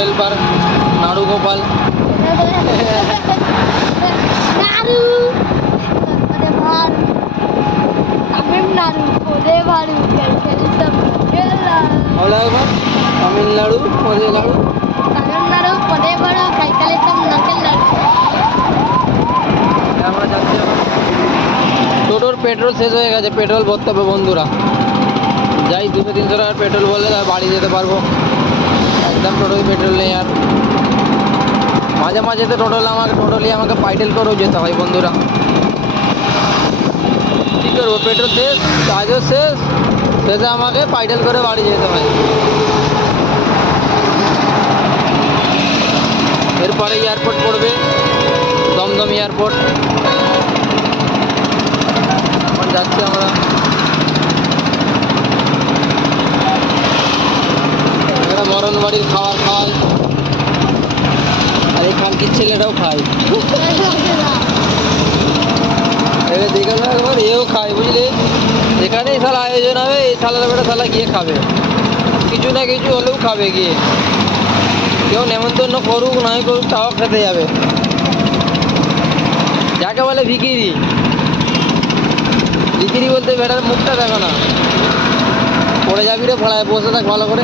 Helper নাড়ু গোপাল। বলো একবার, তামিলনাড়ু পদে লাড়ু। আমরা যাচ্ছি এখন। টোটোর পেট্রোল শেষ হয়ে গেছে, পেট্রোল ভরতে হবে বন্ধুরা। যাই 200-300 টাকার পেট্রোল বললে তার বাড়ি যেতে পারবো। একদম টোটোয় পেট্রোল নেই আর। মাঝে মাঝে তো টোটোলি আমাকে পাইটেল করেও যেতে হয় বন্ধুরা। কী করবো, পেট্রোল শেষ, কাজও শেষ, শেষে আমাকে পাইটেল করে বাড়ি যেতে হয়। এরপরে এয়ারপোর্ট পড়বে, দমদম এয়ারপোর্ট। এখন যাচ্ছি আমরা। এরা মরণ বাড়ির খাবার খায়, আর এই খানকির ছেলেটাও খায়। এবার দেখে না একবার, এও খায় বুঝলে। যেখানেই শালা আয়োজন হবে এই শালার বেটা শালা গিয়ে খাবে, কিছু না কিছু হলেও খাবে গিয়ে। কেউ নেমন্তন্ন করুক নাই করুক তাও খেতে যাবে। যাকে বলে ভিখিরি, ভিখিরি বলতে বেটার মুখটা দেখো না। পড়ে যাবি রে, পড়ায় বসে থাক ভালো করে।